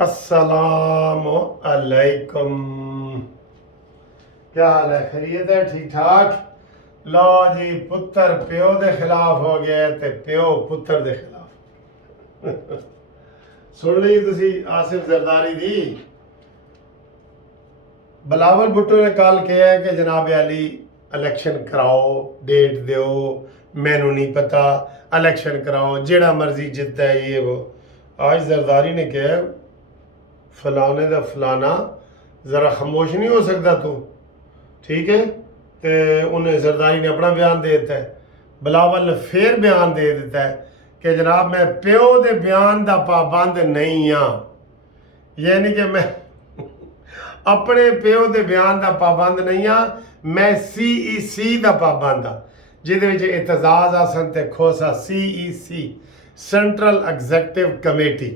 السلام علیکم، کیا حال ہے؟ خیریت ہے؟ ٹھیک ٹھاک؟ لو جی، پتر پیو دے خلاف ہو گیا تے پیو پتر دے خلاف سن لی تسی آصف زرداری دی؟ بلاول بھٹو نے کال کیا ہے کہ جناب علی الیکشن کراؤ، ڈیٹ دیو، مینوں نہیں پتا، الیکشن کراؤ، جیڑا مرضی جتتا ہے یہ وہ۔ آج زرداری نے کہا ہے فلانے دا فلانا ذرا خاموش نہیں ہو سکتا تو، ٹھیک ہے؟ تے انہیں زرداری نے اپنا بیان دے دیتا ہے، بلاول نے پھر بیان دے دیتا ہے کہ جناب میں پیو دے بیان دا پابند نہیں ہاں، یعنی کہ میں اپنے پیو دے بیان دا پابند نہیں ہاں، میں سی ای سی دا پابند ہاں، جہدے وچ اعتزاز آسن تے کھوسا سی ای سی، سینٹرل ایگزیکٹو کمیٹی۔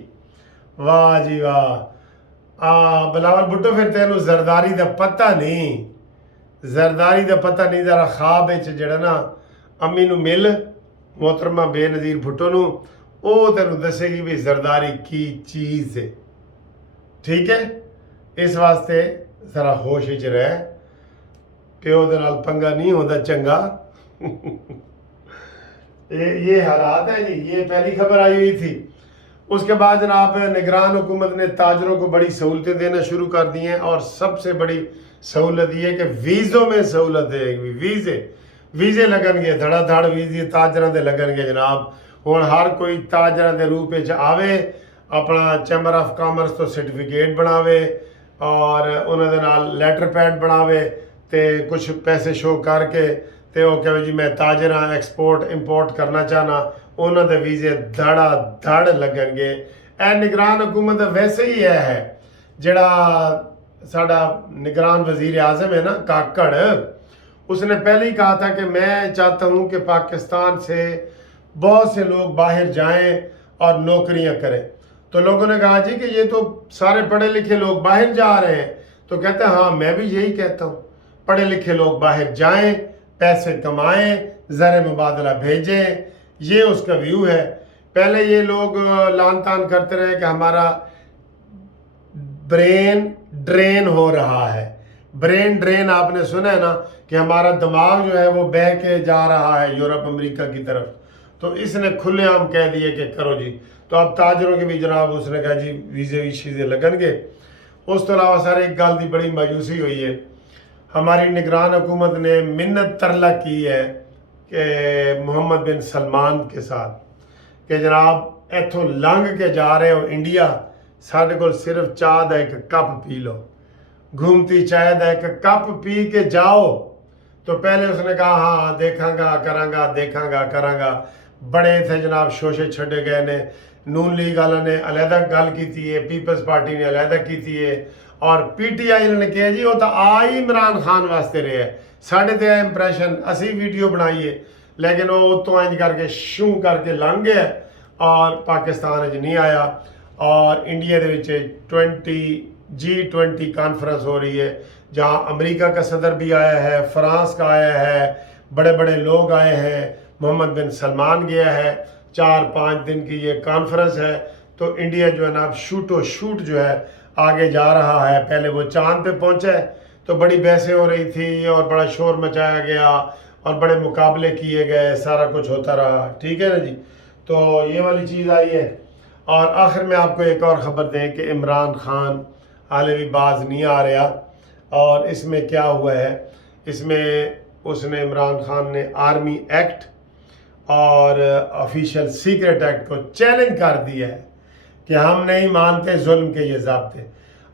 واہ جی واہ، بلاول بھٹو پھر تینوں زرداری دا پتہ نہیں، زرداری دا پتہ نہیں، ذرا خواب جڑا نا امی نو مل محترمہ بے نظیر بھٹو نو، او تینوں دسے گی بھی زرداری کی چیز ہے، ٹھیک ہے؟ اس واسطے ذرا ہوش وچ رہ، پیو دے نال پنگا نہیں ہوندا چنگا یہ حالات ہیں جی۔ یہ پہلی خبر آئی ہوئی تھی۔ اس کے بعد جناب نگران حکومت نے تاجروں کو بڑی سہولتیں دینا شروع کر دی ہیں، اور سب سے بڑی سہولت یہ ہے کہ ویزوں میں سہولت ہے، ویزے لگن گے، دھڑا دھڑ ویزے تاجروں دے لگن گے جناب۔ ہن ہر کوئی تاجروں دے روپ وچ آوے، اپنا چیمبر آف کامرس تو سرٹیفکیٹ بناوے اور انہوں دے نال لیٹر پیڈ بناوے تے کچھ پیسے شو کر کے تے وہ کہے جی میں تاجر ہاں، ایکسپورٹ امپورٹ کرنا چاہنا، انہوں دے ویزے دھڑا دھڑ لگن گے۔ اے نگران حکومت ویسے ہی ہے جڑا ساڈا نگران وزیر اعظم ہے نا کاکڑ، اس نے پہلے ہی کہا تھا کہ میں چاہتا ہوں کہ پاکستان سے بہت سے لوگ باہر جائیں اور نوکریاں کریں۔ تو لوگوں نے کہا جی کہ یہ تو سارے پڑھے لکھے لوگ باہر جا رہے ہیں، تو کہتے ہیں ہاں میں بھی یہی کہتا ہوں، پڑھے لکھے لوگ باہر جائیں، پیسے کمائیں، زر مبادلہ بھیجیں، یہ اس کا ویو ہے۔ پہلے یہ لوگ لان تان کرتے رہے کہ ہمارا برین ڈرین ہو رہا ہے، برین ڈرین آپ نے سنا ہے نا کہ ہمارا دماغ جو ہے وہ بہہ کے جا رہا ہے یورپ امریکہ کی طرف، تو اس نے کھلے عام کہہ دیے کہ کرو جی۔ تو اب تاجروں کے بھی جناب اس نے کہا جی ویزے ویشیزے لگن گے۔ اس تو علاوہ سر ایک گل دی بڑی مایوسی ہوئی ہے، ہماری نگران حکومت نے منت ترلا کی ہے کہ محمد بن سلمان کے ساتھ کہ جناب ایتھوں لنگ کے جا رہے ہو انڈیا، ساڈے کول صرف چاہ دا ایک کپ پی لو، گھومتی چائے دا ایک کپ پی کے جاؤ۔ تو پہلے اس نے کہا ہاں دیکھاں گا کراں گا، دیکھاں گا کراں گا، بڑے تھے جناب شوشے چھڑے گئے نے، نون لیگ والوں نے علیحدہ گل کی ہے، پیپلز پارٹی نے علیحدہ کی ہے، اور پی ٹی آئی نے کہا جی وہ تو آئی عمران خان واسطے رہے ہے، ساڑھے تے امپریشن اسی ویڈیو بنائیے، لیکن وہ اتوں انج کر کے شوں کر کے لنگ گیا اور پاکستان اج نہیں آیا۔ اور انڈیا دے وچ G20 کانفرنس ہو رہی ہے، جہاں امریکہ کا صدر بھی آیا ہے، فرانس کا آیا ہے، بڑے بڑے لوگ آئے ہیں، محمد بن سلمان گیا ہے، 4-5 دن کی یہ کانفرنس ہے۔ تو انڈیا جو ہے نا اب شوٹ جو ہے آگے جا رہا ہے۔ پہلے وہ چاند پہ پہنچا ہے تو بڑی بحثیں ہو رہی تھی اور بڑا شور مچایا گیا اور بڑے مقابلے کیے گئے، سارا کچھ ہوتا رہا، ٹھیک ہے نا جی۔ تو یہ والی چیز آئی ہے۔ اور آخر میں آپ کو ایک اور خبر دیں کہ عمران خان حالے بھی باز نہیں آ رہا، اور اس میں کیا ہوا ہے، اس میں اس نے عمران خان نے آرمی ایکٹ اور آفیشیل سیکرٹ ایکٹ کو چیلنج کر دیا ہے کہ ہم نہیں مانتے ظلم کے یہ ضابطے۔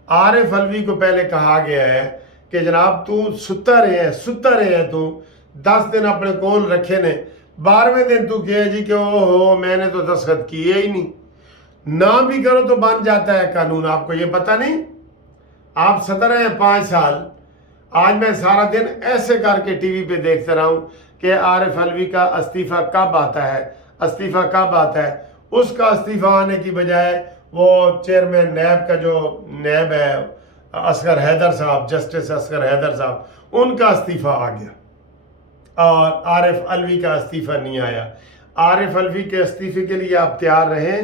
عارف علوی کو پہلے کہا گیا ہے کہ جناب تو ستا رہے ہیں تو 10 دن اپنے کول رکھے نے، 12ویں دن تو کہے جی کہ اوہو میں نے تو دستخط کیے ہی نہیں، نہ بھی کرو تو بن جاتا ہے قانون۔ آپ کو یہ پتہ نہیں؟ آپ صدر ہیں 5 سال، آج میں سارا دن ایسے کر کے ٹی وی پہ دیکھتا رہا ہوں کہ عارف علوی کا استعفیٰ کب آتا ہے۔ اس کا استعفیٰ آنے کی بجائے وہ چیئرمین نیب کا جو نیب ہے اصغر حیدر صاحب، جسٹس اصغر حیدر صاحب، ان کا استعفیٰ آ گیا اور عارف علوی کا استعفیٰ نہیں آیا۔ عارف علوی کے استعفے کے لیے آپ تیار رہیں،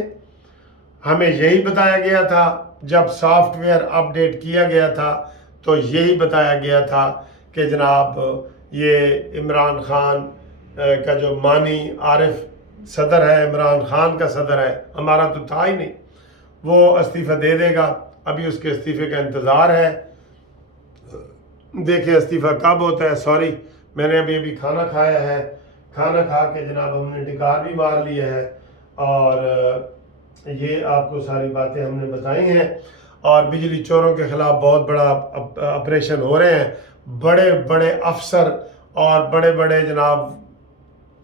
ہمیں یہی بتایا گیا تھا جب سافٹ ویئر اپڈیٹ کیا گیا تھا، تو یہی بتایا گیا تھا کہ جناب یہ عمران خان کا جو مانی عارف صدر ہے، عمران خان کا صدر ہے، ہمارا تو تھا ہی نہیں، وہ استعفیٰ دے دے گا۔ ابھی اس کے استعفے کا انتظار ہے، دیکھیں استعفیٰ کب ہوتا ہے۔ سوری، میں نے ابھی کھانا کھایا ہے، کھانا کھا کے جناب ہم نے ڈکار بھی مار لیا ہے، اور یہ آپ کو ساری باتیں ہم نے بتائی ہیں۔ اور بجلی چوروں کے خلاف بہت بڑا آپریشن ہو رہے ہیں، بڑے بڑے افسر اور بڑے بڑے جناب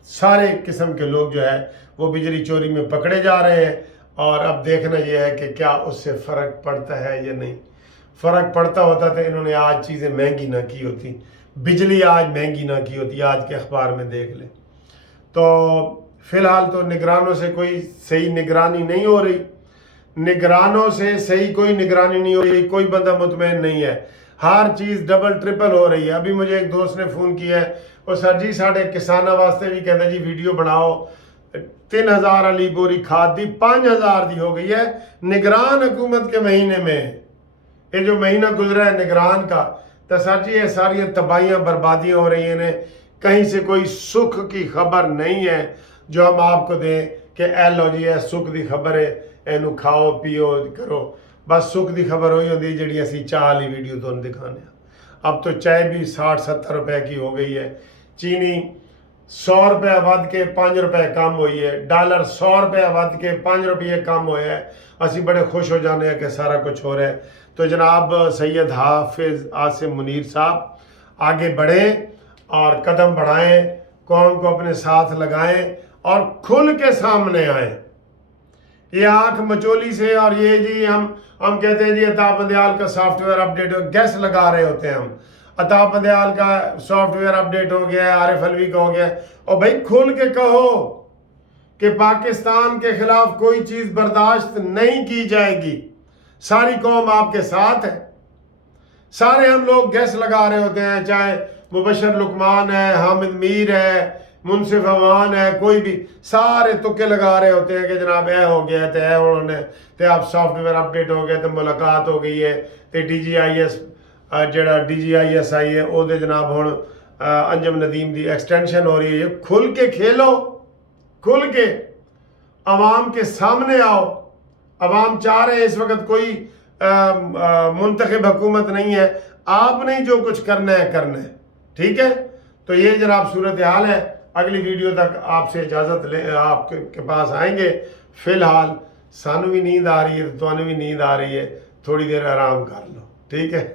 سارے قسم کے لوگ جو ہے وہ بجلی چوری میں پکڑے جا رہے ہیں، اور اب دیکھنا یہ ہے کہ کیا اس سے فرق پڑتا ہے یا نہیں۔ فرق پڑتا ہوتا تو انہوں نے آج چیزیں مہنگی نہ کی ہوتی، بجلی آج مہنگی نہ کی ہوتی، آج کے اخبار میں دیکھ لیں۔ تو فی الحال تو نگرانوں سے کوئی صحیح نگرانی نہیں ہو رہی، نگرانوں سے صحیح کوئی نگرانی نہیں ہو رہی، کوئی بندہ مطمئن نہیں ہے، ہر چیز ڈبل ٹرپل ہو رہی ہے۔ ابھی مجھے ایک دوست نے فون کیا ہے، وہ سر جی ساڑھے کسانہ واسطے بھی کہتے ہیں جی ویڈیو بناؤ، 3000 علی بوری کھاد دی، 5000 دی ہو گئی ہے نگران حکومت کے مہینے میں۔ یہ جو مہینہ گزرا ہے نگران کا، تو سر جی یہ ساری تباہیاں بربادیاں ہو رہی ہیں، کہیں سے کوئی سکھ کی خبر نہیں ہے جو ہم آپ کو دیں کہ اے لو جی اے سکھ دی خبر ہے، اینو کھاؤ پیو کرو۔ بس سکھ دی خبر ہوئی ہوتی جڑی اسی چاہ والی ویڈیو تو دکھانے۔ اب تو چائے بھی 60-70 روپے کی ہو گئی ہے، چینی 100 روپے ود کے 5 روپے کم ہوئی ہے، ڈالر 100 روپے ود کے 5 روپے کم ہوئے ہے۔ اسی بڑے خوش ہو جانے ہیں کہ سارا کچھ ہو رہا ہے۔ تو جناب سید حافظ عاصم منیر صاحب آگے بڑھیں اور قدم بڑھائیں، قوم کو اپنے ساتھ لگائیں اور کھل کے سامنے آئیں۔ یہ آنکھ مچولی سے اور یہ جی ہم کہتے ہیں جی عطا بندیال کا سافٹ ویئر اپڈیٹ ہو، گیس لگا رہے ہوتے ہیں ہم، عطا بندیال کا سافٹ ویئر اپڈیٹ ہو گیا ہے، عارف علوی کا ہو گیا ہے، اور بھائی کھل کے کہو کہ پاکستان کے خلاف کوئی چیز برداشت نہیں کی جائے گی، ساری قوم آپ کے ساتھ ہے۔ سارے ہم لوگ گیس لگا رہے ہوتے ہیں، چاہے مبشر لقمان ہے، حامد میر ہے، منصف اوان ہے، کوئی بھی، سارے تکے لگا رہے ہوتے ہیں کہ جناب اے ہو گیا تے اے انہوں نے تے آپ سافٹ ویئر اپڈیٹ ہو گئے تے ملاقات ہو گئی ہے تے D G I S I ہے وہ دے جناب ہوں انجم ندیم دی ایکسٹینشن ہو رہی ہے۔ کھل کے کھیلو، کھل کے عوام کے سامنے آؤ۔ عوام چاہ رہے ہیں اس وقت کوئی منتخب حکومت نہیں ہے، آپ نے جو کچھ کرنا ہے، ٹھیک ہے؟ تو یہ جناب صورتحال ہے۔ اگلی ویڈیو تک آپ سے اجازت لیں، آپ کے پاس آئیں گے۔ فی الحال سانو بھی نیند آ رہی ہے، تو بھی نیند آ رہی ہے، تھوڑی دیر آرام کر لو، ٹھیک ہے؟